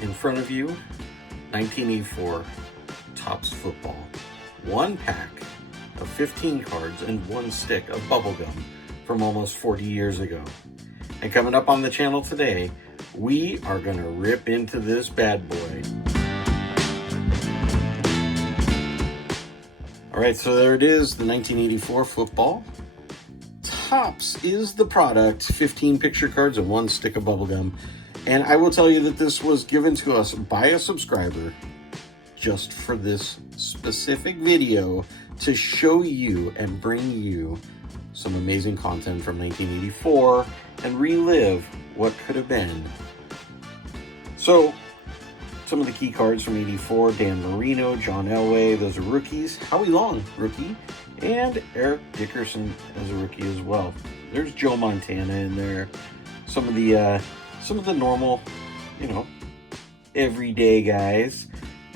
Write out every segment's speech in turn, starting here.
In front of you, 1984 Topps Football. One pack of 15 cards and one stick of bubblegum from almost 40 years ago. And coming up on the channel today, we are going to rip into this bad boy. All right, so there it is, the 1984 football. Topps is the product, 15 picture cards and one stick of bubblegum. And I will tell you that this was given to us by a subscriber just for this specific video to show you and bring you some amazing content from 1984 and relive what could have been. So, some of the key cards from 84, Dan Marino, John Elway, those are rookies. Howie Long, rookie, and Eric Dickerson as a rookie as well. There's Joe Montana in there. Some of the normal, everyday guys.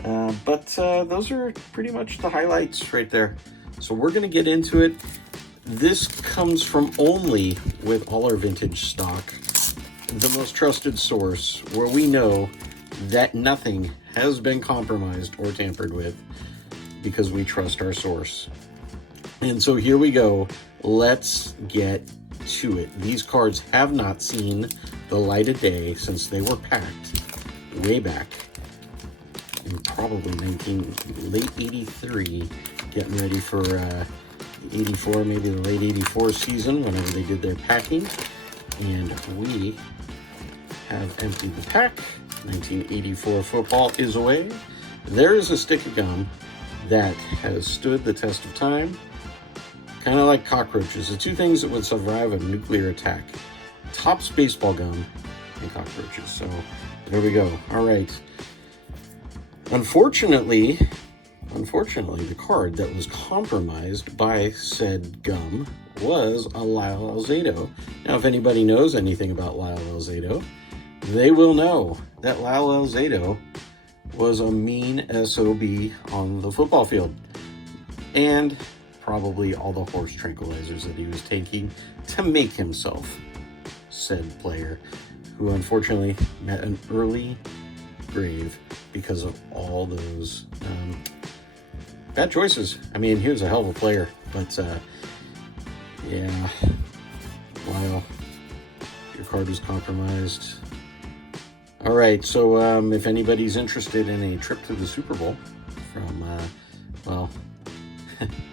But those are pretty much the highlights right there. So we're going to get into it. This comes from Only with all our vintage stock, the most trusted source where we know that nothing has been compromised or tampered with because we trust our source. And so here we go. Let's get to it. These cards have not seen the light of day since they were packed way back in probably late 83, getting ready for 84, maybe the late 84 season, whenever they did their packing. And we have emptied the pack. 1984 football is away. There is a stick of gum that has stood the test of time, kind of like cockroaches, the two things that would survive a nuclear attack: Topps baseball gum and cockroaches. So there we go. All right. Unfortunately, the card that was compromised by said gum was a Lyle Alzado. Now, if anybody knows anything about Lyle Alzado, they will know that Lyle Alzado was a mean SOB on the football field. And probably all the horse tranquilizers that he was taking to make himself said player, who unfortunately met an early grave because of all those bad choices. I mean, he was a hell of a player, but yeah, Lyle, your card was compromised. All right, so if anybody's interested in a trip to the Super Bowl from,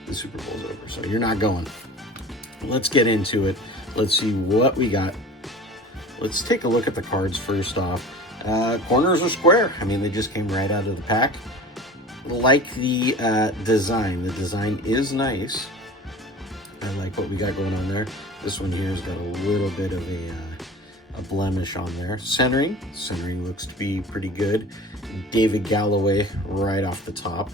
the Super Bowl's over, so you're not going. Let's get into it. Let's see what we got. Let's take a look at the cards first off. Corners are square. I mean, they just came right out of the pack. Like the design. The design is nice. I like what we got going on there. This one here has got a little bit of a blemish on there. Centering looks to be pretty good. David Galloway right off the top.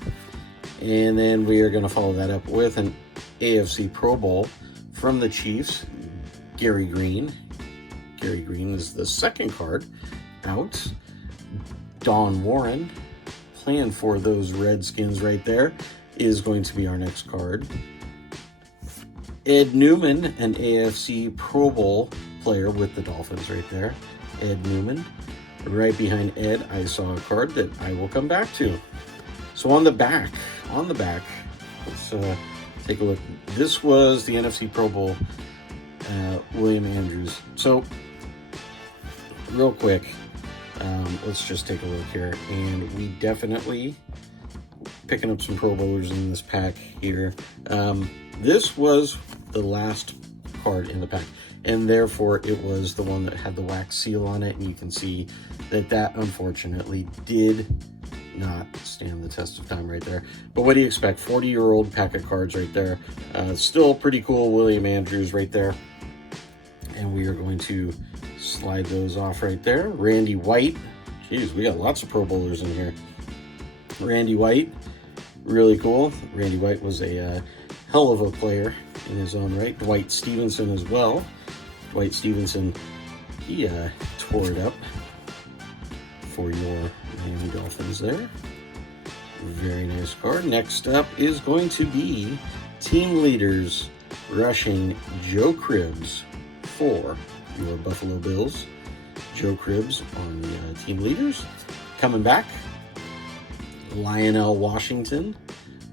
And then we are going to follow that up with an AFC Pro Bowl from the Chiefs, Gary Green. Gary Green is the second card out. Don Warren, playing for those Redskins right there, is going to be our next card. Ed Newman, an AFC Pro Bowl player with the Dolphins right there. Ed Newman. Right behind Ed, I saw a card that I will come back to. So on the back, let's take a look. This was the NFC Pro Bowl, William Andrews. So real quick, let's just take a look here. And we definitely picking up some Pro Bowlers in this pack here. This was the last card in the pack, and therefore it was the one that had the wax seal on it, and you can see that unfortunately did not stand the test of time right there. But what do you expect? 40-year-old pack of cards right there. Still pretty cool. William Andrews right there. And we are going to slide those off right there. Randy White. Jeez, we got lots of Pro Bowlers in here. Randy White, really cool. Randy White was a hell of a player in his own right. Dwight Stevenson as well. Dwight Stevenson, he tore it up for your Miami Dolphins there. Very nice card. Next up is going to be Team Leaders rushing Joe Cribbs for your Buffalo Bills. Joe Cribbs on the Team Leaders. Coming back, Lionel Washington.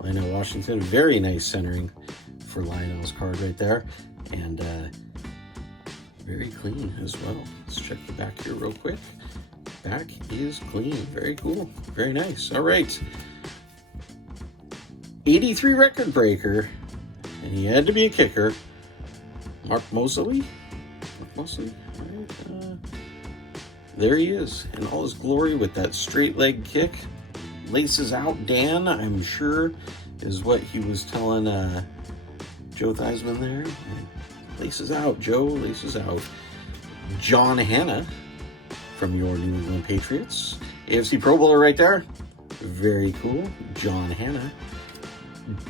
Lionel Washington, very nice centering for Lionel's card right there. And very clean as well. Let's check the back here real quick. Back is clean. Very cool. Very nice. All right. 83 record breaker. And he had to be a kicker. Mark Moseley. Mark Moseley. All right. There he is in all his glory with that straight leg kick. Laces out. Dan, I'm sure, is what he was telling Joe Theismann there. Laces out, Joe. Laces out. John Hanna from your New England Patriots. AFC Pro Bowler right there. Very cool. John Hanna.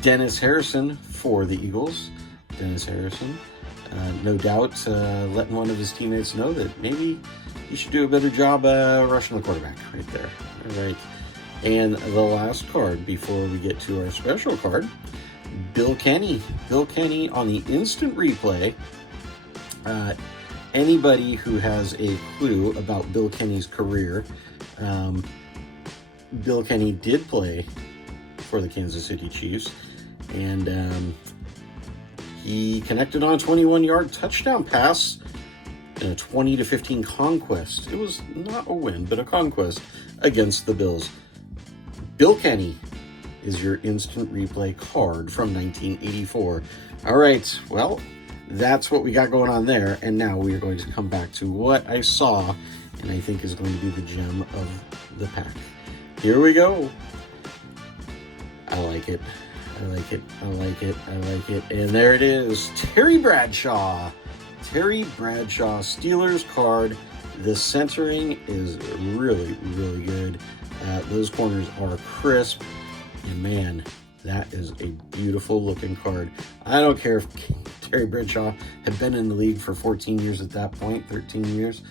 Dennis Harrison for the Eagles. Dennis Harrison. No doubt letting one of his teammates know that maybe he should do a better job rushing the quarterback right there. All right. And the last card before we get to our special card, Bill Kenny. Bill Kenny on the instant replay. Anybody who has a clue about Bill Kenny's career, Bill Kenny did play for the Kansas City Chiefs, and he connected on a 21-yard touchdown pass in a 20-15 conquest. It was not a win, but a conquest against the Bills. Bill Kenny is your instant replay card from 1984. All right, well, that's what we got going on there. And now we are going to come back to what I saw and I think is going to be the gem of the pack. Here we go. I like it. I like it. I like it. I like it. And there it is. Terry Bradshaw. Terry Bradshaw Steelers card. The centering is really, really good. Those corners are crisp. And man, that is a beautiful looking card. I don't care if Terry Bradshaw had been in the league for 14 years at that point, 13 years.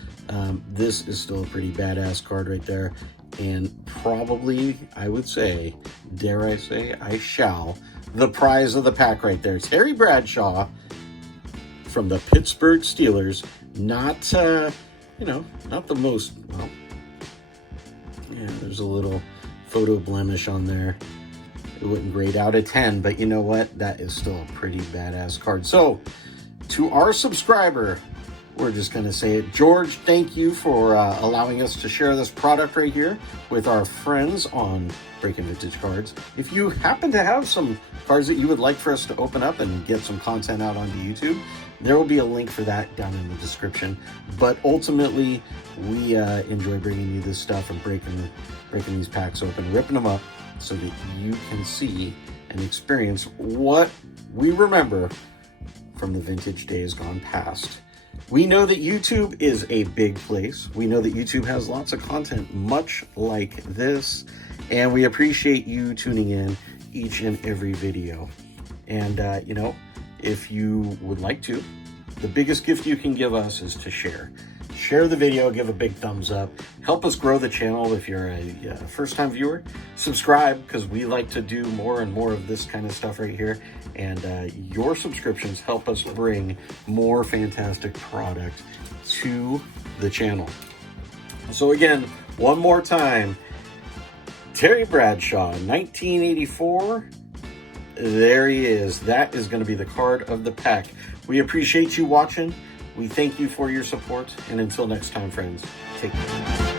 This is still a pretty badass card right there. And probably, I would say, dare I say, I shall, the prize of the pack right there. Terry Bradshaw from the Pittsburgh Steelers. Not, not the most, well, yeah, there's a little photo blemish on there. It wouldn't grade out a 10, but you know what? That is still a pretty badass card. So, to our subscriber, we're just going to say it. George, thank you for allowing us to share this product right here with our friends on Breaking Vintage Cards. If you happen to have some cards that you would like for us to open up and get some content out onto YouTube, there will be a link for that down in the description. But ultimately, we enjoy bringing you this stuff and breaking these packs open, ripping them up so that you can see and experience what we remember from the vintage days gone past. We know that YouTube is a big place. We know that YouTube has lots of content much like this, and we appreciate you tuning in each and every video. And, if you would like to, the biggest gift you can give us is to share. Share the video, give a big thumbs up, help us grow the channel if you're a first-time viewer. Subscribe, because we like to do more and more of this kind of stuff right here. And your subscriptions help us bring more fantastic product to the channel. So again, one more time, Terry Bradshaw, 1984. There he is. That is going to be the card of the pack. We appreciate you watching. We thank you for your support. And until next time, friends, take care.